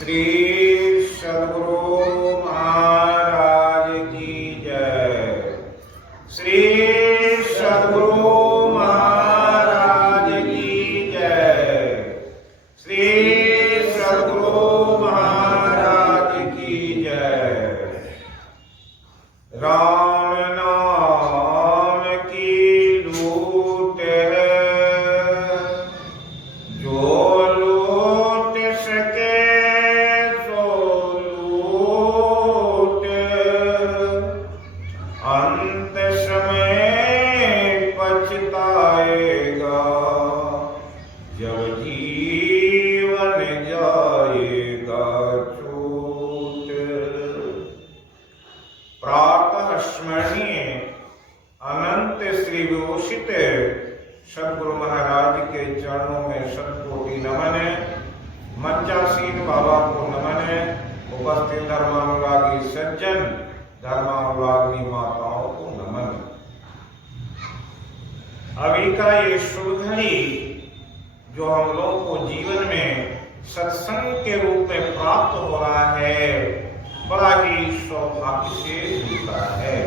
श्री सद्गुरु महाराज की जय। श्री सद्गुरु महाराज की जय। श्री सद्गुरु महाराज की जय। राम नाम की लूट है, जो लूट सके सो लूट, अंत समय पछताएगा जब जीवन जाएगा छूट। प्रातः स्मरणीय अनंत श्री विभूषित सद्गुरु महाराज के चरणों में शतकोटि नमन है। मंचासीन बाबा को नमन है। उपस्थित धर्मानुरागी सज्जन, धर्मानुरागी माताओं को नमन। अभी का ये शुभ घड़ी जो हम लोग को जीवन में सत्संग के रूप में प्राप्त हो रहा है, बड़ा ही सौभाग्य से मिलता है।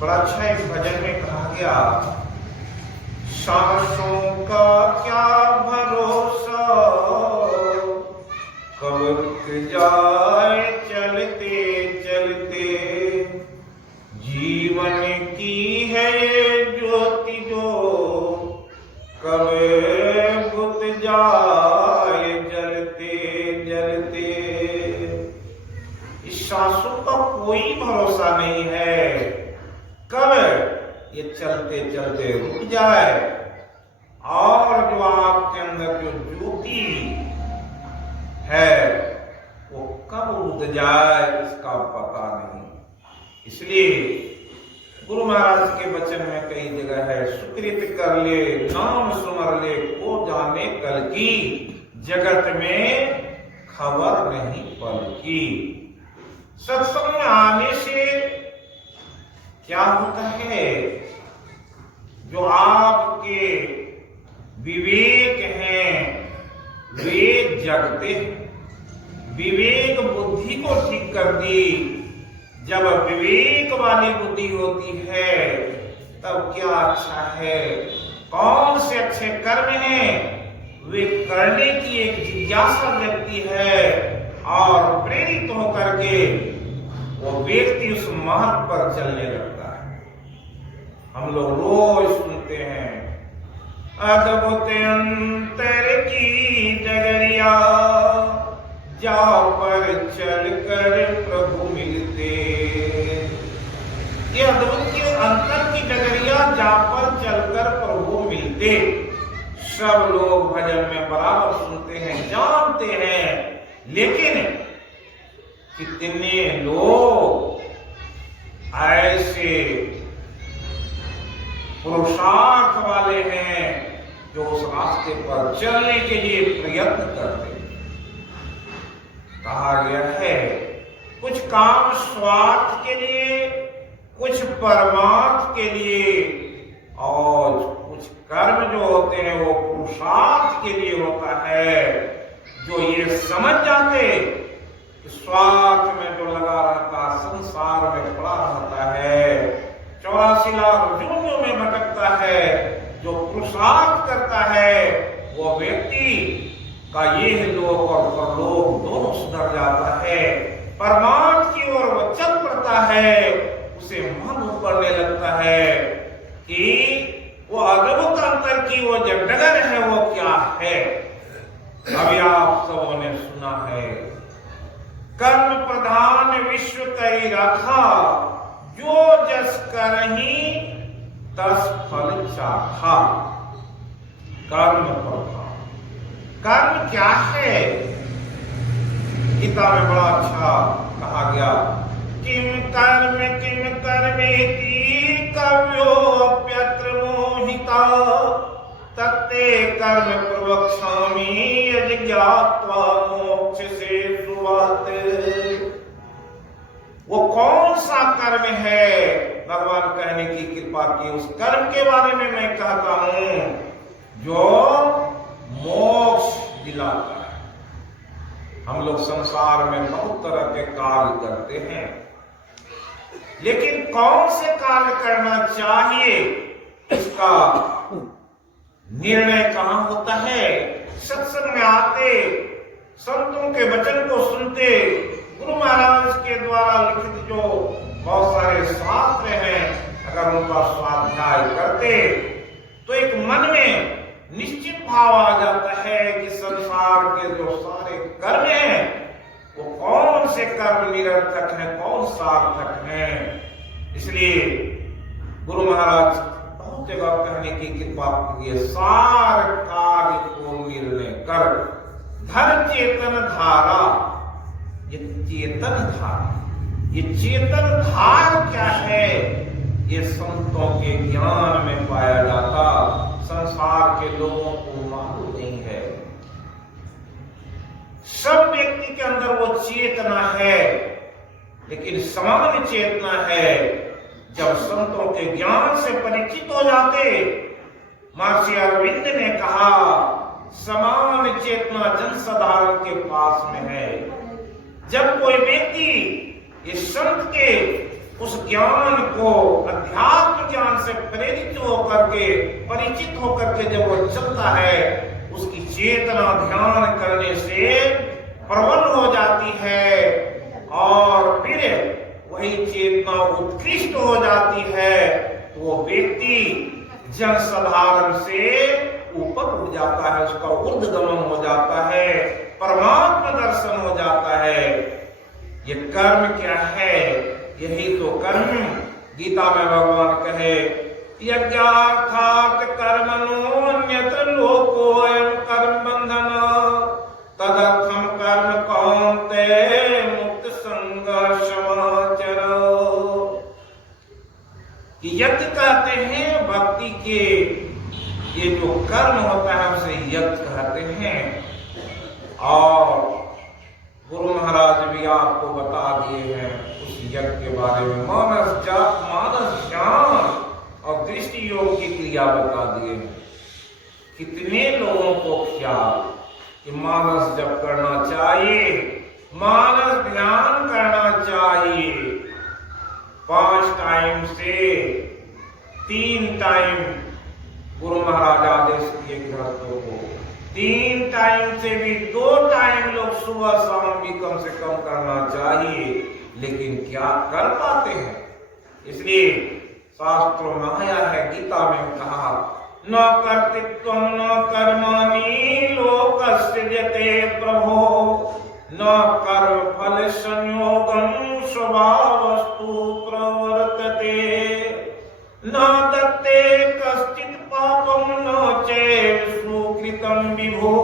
बड़ा अच्छा एक भजन में कहा गया, सांसों का क्या भरोसा, कब रुक जाए चलते चलते, जीवन की है ज्योति जो कब बुझ जाए जलते जलते। इस सांसों का कोई भरोसा नहीं है, कब ये चलते चलते रुक जाए, और जो आपके अंदर जो ज्योति है वो कब बुझ जाए इसका पता नहीं। इसलिए गुरु महाराज के वचन में कई जगह है, सुकृत कर ले नाम सुमर ले, को जाने कल की, जगत में खबर नहीं पल की। सत्संग में आने से क्या होता है, जो आपके विवेक हैं वे जगते हैं। विवेक बुद्धि को ठीक कर दी। जब विवेक वाली बुद्धि होती है तब क्या अच्छा है, कौन से अच्छे कर्म हैं वे करने की एक जिज्ञासा व्यक्ति है, और प्रेरित होकर के वो व्यक्ति उस मार्ग पर चलने लगता है। हम लोग रोज सुनते हैं, अद्भुत अंतर की डगरिया, जा पर चल कर प्रभु मिलते। ये अद्भुत के अंतर की डगरिया, जा पर चलकर प्रभु मिलते। सब लोग भजन में बराबर सुनते हैं, जानते हैं, लेकिन कितने लोग ऐसे पुरुषार्थ वाले हैं जो उस रास्ते पर चलने के लिए प्रयत्न करते हैं। कहा गया है, कुछ काम स्वार्थ के लिए, कुछ परमार्थ के लिए, और कुछ कर्म जो होते हैं वो पुरुषार्थ के लिए होता है। जो ये समझ जाते कि स्वार्थ में जो लगा रहता, संसार में पड़ा रहता है, 84 लाख जूनों में भटकता है, जो पुरुषार्थ करता है वो व्यक्ति का ये लोक और परलोक दोनों सुधर जाता है। परमार्थ की ओर वो चल पड़ता है, उसे मालूम पड़ने लगता है कि वो अद्भुत अंतर की वो जो डगर है वो क्या है। अभी आप सबों ने सुना है, कर्म प्रधान विश्व कई रखा, जो जस करही तस फल चाखा। कर्म प्रधान, कर्म क्या है, गीता में बड़ा अच्छा कहा गया, किम कर्मेति कव्योऽप्यत्र मोहिता, तत्ते कर्म प्रवक्ष्यामि यज्ञात्वा मोक्ष से शुरुआत। वो कौन सा कर्म है, भगवान कहने की कृपा की, उस कर्म के बारे में मैं कहता हूं जो मोक्ष दिलाता है। हम लोग संसार में बहुत तरह के कार्य करते हैं, लेकिन कौन से कार्य करना चाहिए इसका निर्णय कहां होता है? सत्संग में आते, संतों के वचन को सुनते, गुरु महाराज के द्वारा लिखित जो बहुत सारे शास्त्र हैं, अगर उनका स्वाध्याय करते तो एक मन में निश्चित भाव आ जाता है कि संसार के जो सारे कर्म हैं वो कौन से कर्म निरर्थक हैं, कौन सार्थक हैं। इसलिए गुरु महाराज बहुत जगह कहने की कृपा कीजिए, सार कार्य को निर्णय कर धर चेतन धारा। ये चेतन धारा, ये चेतन धार क्या है? ये संतों के ज्ञान में पाया जाता, संसार के लोगों को मालूम नहीं है। सब व्यक्ति के अंदर वो चेतना है, लेकिन सामान्य चेतना है। जब संतों के ज्ञान से परिचित हो जाते, महर्षि अरविंद ने कहा समान चेतना जनसाधारण के पास में है। जब कोई व्यक्ति इस संत के उस ज्ञान को अध्यात्म ज्ञान से प्रेरित होकर के, परिचित होकर के जब वो चलता है, उसकी चेतना ध्यान करने से प्रबल हो जाती है और फिर वही चेतना उत्कृष्ट हो जाती है। तो वो व्यक्ति जनसाधारण से ऊपर उठ जाता है, उसका ऊर्ध्वगमन हो जाता है, परमात्मा दर्शन हो जाता है। ये कर्म क्या है? यही तो कर्म गीता में भगवान कहे, यज्ञार्थार्थ कर्मणोऽन्यत्र लोकोऽयं कर्म बंधन तदर्थम कर्म कौन्तेय मुक्त संघर्षमाचर। यज्ञ कहते हैं भक्ति के, ये जो कर्म होता है उसे यज्ञ कहते हैं। और गुरु महाराज भी आपको बता दिए हैं उस यज्ञ के बारे में, मानस ज्ञान और दृष्टि योग की क्रिया बता दिए हैं। कितने लोगों को ख्याल कि मानस जप करना चाहिए, मानस ध्यान करना चाहिए, 5 टाइम से 3 टाइम गुरु महाराज आदेश किए गृहस्थों को, 3 टाइम से भी 2 टाइम लोग सुबह शाम भी कम से कम करना चाहिए, लेकिन क्या कर पाते हैं? इसलिए शास्त्रों में आया है, गीता में कहा न कर्तृत्वं न कर्माणि लोकस्य जते प्रभो न कर्म फल संयोगं स्वभावस्तु प्रवर्तते न दत्ते कश्चित् पापं न चैव सुकृतं विभो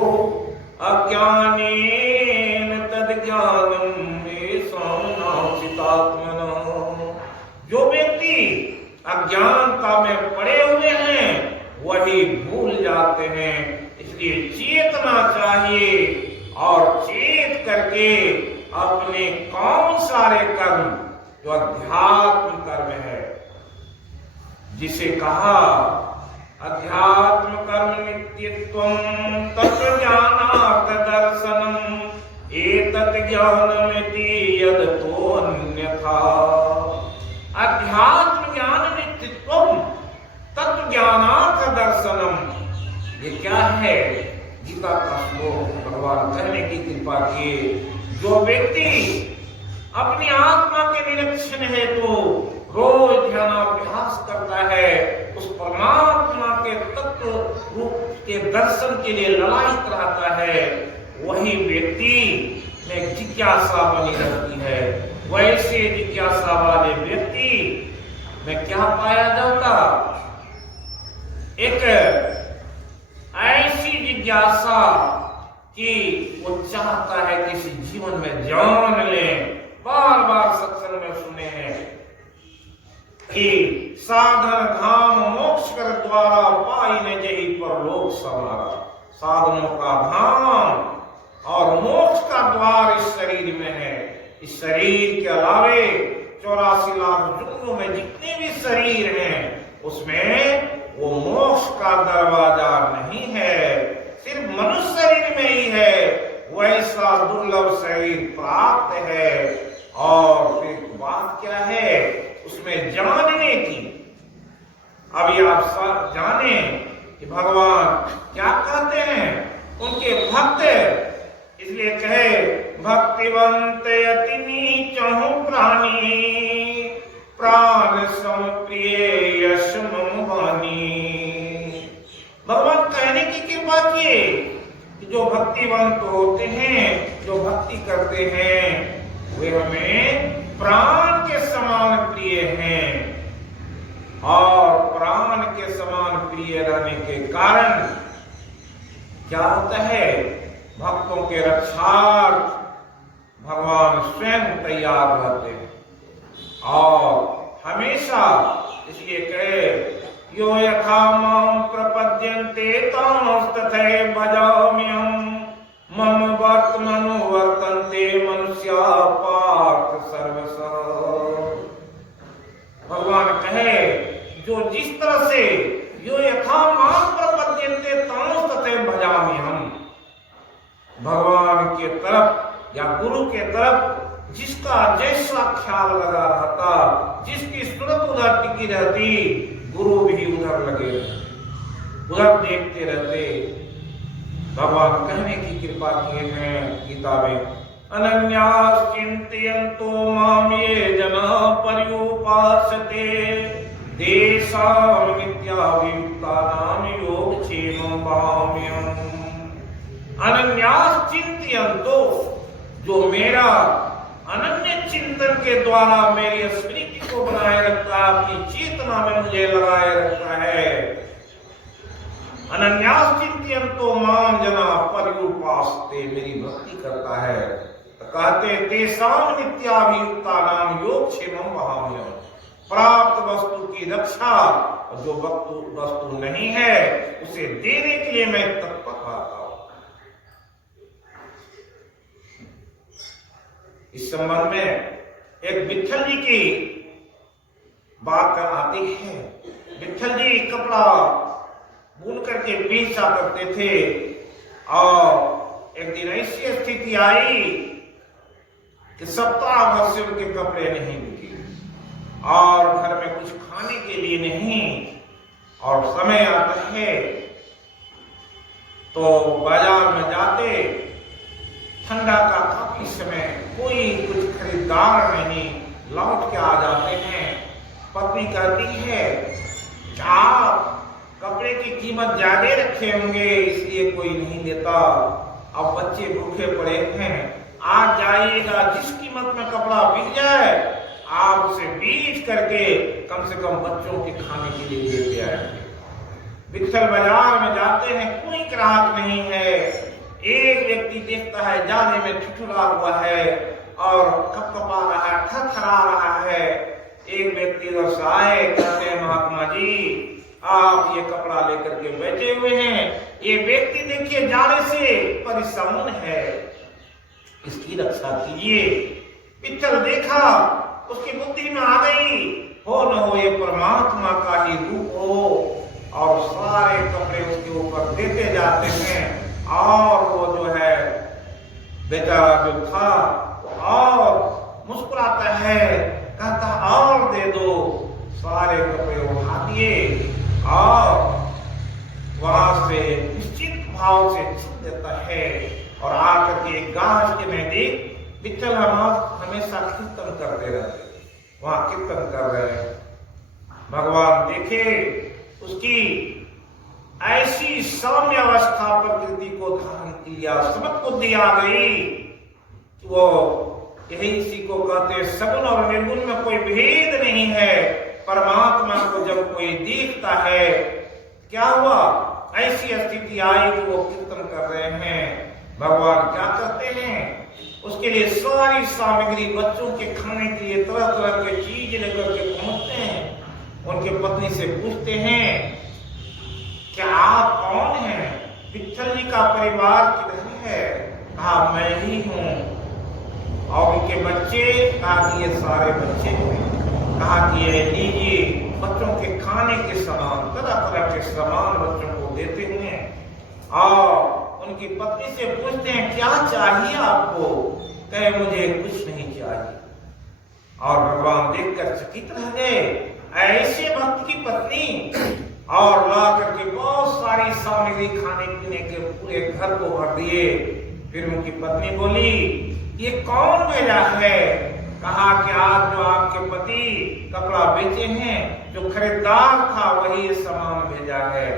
अज्ञानेन तद्ज्ञानं येषां नाशितात्मनः। जो व्यक्ति अज्ञानता में पड़े हुए हैं वही भूल जाते हैं। इसलिए चेतना चाहिए और चेत करके अपने कौन सारे कर्म जो अध्यात्म कर्म है, जिसे कहा अध्यात्म कर्म नित्यत्वं तत्व ज्ञानार्थ दर्शनम् एतत् ज्ञानमिति यदतो अन्यथा। अध्यात्म ज्ञान नित्यत्वम् तत्व ज्ञानार्थ दर्शनम, ये क्या है? गीता का श्लोक भगवान कहने की कृपा किए। जो व्यक्ति अपनी आत्मा के निरीक्षण हेतु रोज ध्यानाभ्यास करता है, उस परमात्मा के तत्व रूप के दर्शन के लिए ललायित रहता है, वही व्यक्ति में जिज्ञासा बनी रहती है। वैसे जिज्ञासा वाले व्यक्ति में क्या पाया जाता? एक ऐसी जिज्ञासा कि वो चाहता है किसी जीवन में जान ले। बार बार सत्संग में सुने हैं कि साधन धाम मोक्ष कर द्वारा पाई न जही परलोक समारा। साधनों का धाम और मोक्ष का द्वार इस शरीर में है। इस शरीर के अलावे 84 लाख जुगनों में जितने भी शरीर हैं उसमें वो मोक्ष का दरवाजा नहीं है, सिर्फ मनुष्य शरीर में ही है। वैसा दुर्लभ शरीर प्राप्त है। और फिर बात क्या है उसमें जानने की। अभी आप सब जाने कि भगवान क्या कहते हैं उनके भक्त, इसलिए कहे भक्तिवंत यति नीचहु प्राणी, प्राण सम प्रिय यश मम वानी। भगवान कहने की कृपा किए कि जो भक्तिवंत होते हैं, जो भक्ति करते हैं, वे हमें प्राण के समान प्रिय हैं। और प्राण के समान प्रिय रहने के कारण क्या होता है, भक्तों के रक्षार्थ भगवान स्वयं तैयार रहते हैं। और हमेशा इसलिए कहे यो यथा मां प्रपद्यन्ते तथैव भजाम्यहम्, मम वर्तमनो वर्तन्ते मनुष्या पार्थ सर्वशः। भगवान कहे जो जिस तरह से यो यथा मां प्रपद्यन्ते तथैव भजाम्यहम्, भगवान के तरफ या गुरु के तरफ जिसका जैसा ख्याल लगा रहता, जिसकी सूरत उधर टिकी रहती, गुरु भी उधर लगे, उधर देखते रहते। भगवान कहने की कृपा किए हैं गीता में, अनन्यास चिंतयन्तो माम ये जना पर्युपासते, तेषां नित्याभियुक्तानां योगक्षेमं वहाम्यहम्। अनन्यास चिंतयन्तो, जो मेरा अनन्य चिंतन के द्वारा मेरी स्मृति को बनाए रखता है, अपनी चेतना में मुझे लगाए रखता है। अनन्यास चिंतयन्तो मां जना पर्युपासते, मेरी भक्ति करता है। तो कहते तेषां नित्याभियुक्तानां योगक्षेमं वहाम्यहम्, प्राप्त वस्तु की रक्षा, और जो वस्तु नहीं है उसे देने के लिए मैं तत्पर रहता हूं। इस संबंध में एक विट्ठल जी की बात आती है। विट्ठल जी कपड़ा बुन करके बेचा करते थे, और एक दिन ऐसी स्थिति आई कि सप्ताह भर से उनके कपड़े नहीं बिके और घर में कुछ खाने के लिए नहीं। और समय आता है तो बाजार में जाते, ठंडा का काफी समय, कोई कुछ खरीदार नहीं, लौट के आ जाते हैं। पत्नी कहती है आप कपड़े की कीमत ज्यादा रखे होंगे इसलिए कोई नहीं लेता, अब बच्चे भूखे पड़े हैं, आज जाइएगा, जिस कीमत में कपड़ा बिक जाए आप उसे बेच करके कम से कम बच्चों के खाने के लिए लेते आएंगे। विट्ठल बाजार में जाते हैं, कोई ग्राहक नहीं है। एक व्यक्ति देखता है जाने में ठिठुरा हुआ है और कपकपा रहा है, थरथरा रहा है। एक व्यक्ति उधर से आए, कहते हैं महात्मा जी आप ये कपड़ा लेकर के बैठे हुए हैं, ये व्यक्ति देखिए जाने से परेशान है, इसकी रक्षा कीजिए। विट्ठल देखा, उसकी बुद्धि में आ गई, हो न हो ये परमात्मा का ही रूप हो, और सारे कपड़े उसके ऊपर देते जाते हैं। और वो जो है बेचारा जो था और मुस्कुराता है, कहता और दे दो, सारे कपड़े उठा दिए और वहां से निश्चित भाव से चल देता है। और आकर के गाछ के नजदीक विट्ठल हमेशा कीर्तन करते रहते, वहां कीर्तन कर रहे हैं। भगवान देखे उसकी ऐसी सौम्य अवस्था प्रकृति को धारण किया, समझ बुद्धि आ गई कि वो यही इसी को कहते सगुण और निर्गुण में कोई भेद नहीं है। परमात्मा को जब कोई देखता है, क्या हुआ, ऐसी स्थिति आई कि वो कीर्तन कर रहे हैं। भगवान क्या करते हैं, उसके लिए सारी सामग्री, बच्चों के खाने के लिए तरह तरह के चीज लेकर के पहुंचते हैं। उनके पत्नी से पूछते हैं क्या आप कौन हैं, विट्ठल जी का परिवार किधर है? कहा मैं ही हूँ। और उनके बच्चे, कहा कि ये सारे बच्चे हैं। कहा कि ये लीजिए, बच्चों के खाने के सामान, तरह तरह के सामान बच्चों को देते हैं। और उनकी पत्नी से पूछते हैं क्या चाहिए आपको? कहे मुझे कुछ नहीं चाहिए। और भगवान देखकर चकित रह गए, ऐसे भक्त की पत्नी, और ला करके बहुत सारी सामग्री खाने पीने के पूरे घर को भर दिए। फिर उनकी पत्नी बोली ये कौन भेजा है? कहा कि आज जो आपके पति कपड़ा बेचे हैं, जो खरीदार था वही ये सामान भेजा है।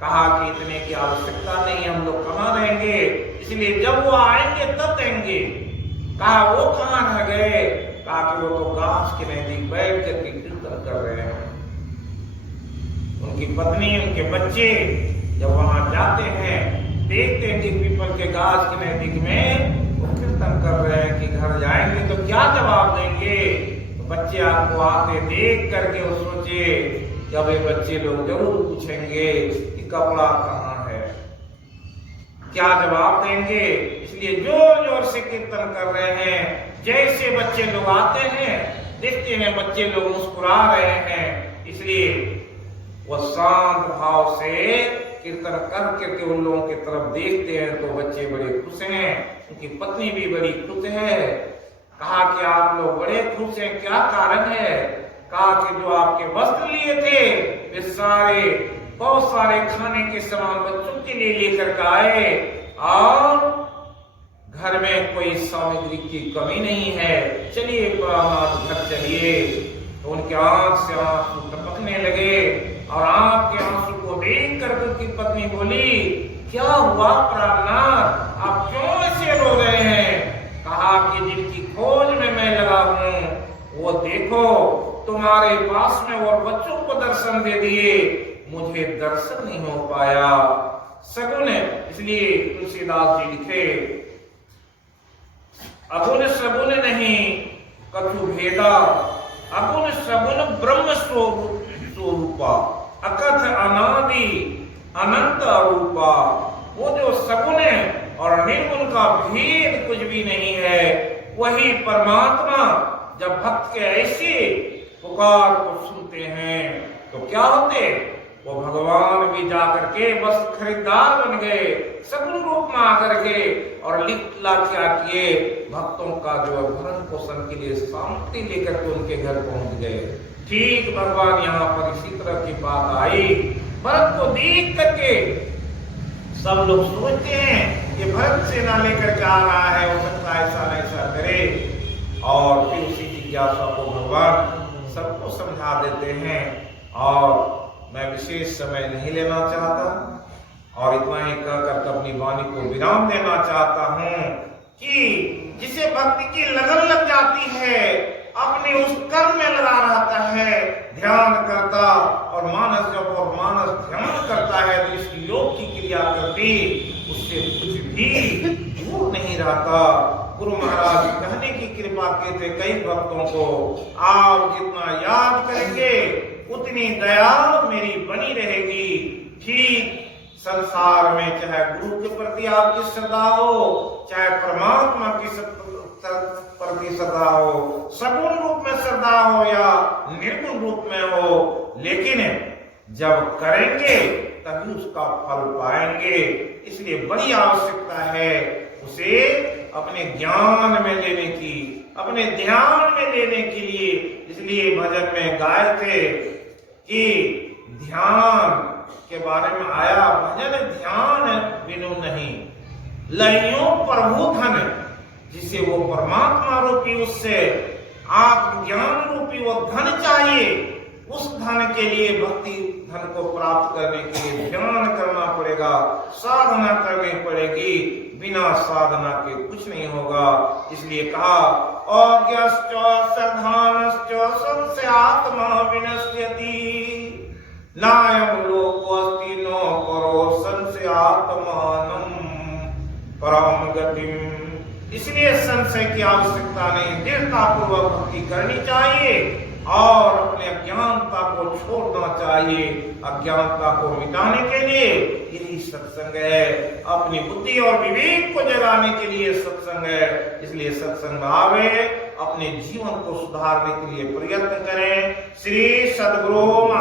कहा कि इतने की आवश्यकता नहीं, हम लोग कहाँ रहेंगे, इसलिए जब वो आएंगे तब देंगे। कहा वो कहाँ रह गए? कहा कि वो तो गाछ के नजदीक बैठ करके कीर्तन कर रहे हैं। उनकी पत्नी उनके बच्चे जब वहां जाते हैं, देखते हैं कि पीपल के गाछ के नजदीक में वो कीर्तन कर रहे हैं कि घर जाएंगे तो क्या जवाब देंगे। तो बच्चे आपको आते देख करके वो सोचे कि अब ये बच्चे लोग जरूर पूछेंगे कि कपड़ा कहाँ है, क्या जवाब देंगे। इसलिए जोर जोर से कीर्तन कर रहे हैं। जैसे बच्चे लोग आते हैं, देखते हैं बच्चे लोग मुस्कुरा रहे हैं, इसलिए वो शांत भाव से कीर्तन कर करके उन लोगों की तरफ देखते हैं तो बच्चे बड़े खुश हैं, उनकी पत्नी भी बड़ी खुश है। कहा कि आप लोग बड़े खुश हैं, क्या कारण है? कहा कि जो आपके वस्त्र लिए थे वे सारे बहुत सारे खाने के सामान बच्चों के लिए लेकर आए और घर में कोई सामग्री की कमी नहीं है, चलिए परानाथ घर चलिए। तो उनके आंख से आंसू टपकने लगे और आंख के आंसू को देख कर उनकी पत्नी बोली क्या हुआ प्राणनाथ, आप क्यों ऐसे रो रहे हैं? कहा कि जिनकी खोज में मैं लगा हूँ वो देखो तुम्हारे पास में और बच्चों को दर्शन दे दिए, मुझे दर्शन नहीं हो पाया। सगुन, इसलिए तुलसीदास जी लिखे अगुण सगुन नहीं कछु भेदा, अगुण सगुन ब्रह्म स्वरूपा, अकथ अनादि अनंत रूपा। वो जो सगुण और निर्गुण का भेद कुछ भी नहीं है, वही परमात्मा जब भक्त के ऐसे पुकार को सुनते हैं तो क्या होते, वो भगवान भी जाकर के बस खरीदार बन गए, सगुण रूप में आकर के और लिखला क्या किए, भक्तों का जो भरण पोषण के लिए सामग्री लेकर के उनके घर पहुंच गए। ठीक भगवान यहाँ पर इसी तरह की बात आई। भरत को देख करके सब लोग सोचते हैं कि भरत सेना लेकर के आ रहा है, हो सकता है ऐसा ऐसा करे, और फिर उसी जिज्ञासा को भगवान सबको समझा देते हैं। और मैं विशेष समय नहीं लेना चाहता और इतना ही कहकर अपनी वाणी को विराम देना चाहता हूँ कि जिसे भक्ति की लगन लग जाती है, अपने उस कर्म में लगा रहता है, ध्यान करता और मानस जब और मानस ध्यान करता है तो इस योग की क्रिया करती उससे कुछ भी दूर नहीं रहता। गुरु महाराज कहने की कृपा कहते कई भक्तों को, आप जितना याद करेंगे उतनी दया मेरी बनी रहेगी। ठीक संसार में चाहे गुरु के प्रति आपकी श्रद्धा हो, चाहे परमात्मा की प्रति श्रद्धा हो, सगुण रूप में श्रद्धा हो या निर्गुण रूप में हो, लेकिन जब करेंगे तभी उसका फल पाएंगे। इसलिए बड़ी आवश्यकता है उसे अपने ज्ञान में लेने की, अपने ध्यान में लेने के लिए। इसलिए भजन में गाए थे कि ध्यान के बारे में आया, भजन ध्यान बिनु नहीं लइयो प्रभु धन, जिसे वो परमात्मा रूपी उससे आत्मज्ञान रूपी वो धन चाहिए। उस धन के लिए भक्ति धन को प्राप्त करने के लिए ध्यान करना पड़ेगा, साधना करनी पड़ेगी, बिना साधना के कुछ नहीं होगा। इसलिए कहा अज्ञश्च सधानश्च संशयात्मा विनश्यति, नायं लोकोऽस्ति न परो संशयात्मानं परम गतिम्। इसलिए संशय की आवश्यकता नहीं, दृढ़ता पूर्वक भक्ति करनी चाहिए और अपने अज्ञानता को छोड़ना चाहिए। अज्ञानता को मिटाने के लिए यही सत्संग है, अपनी बुद्धि और विवेक को जगाने के लिए सत्संग है। इसलिए सत्संग आवे, अपने जीवन को सुधारने के लिए प्रयत्न करें। श्री सद्गुरु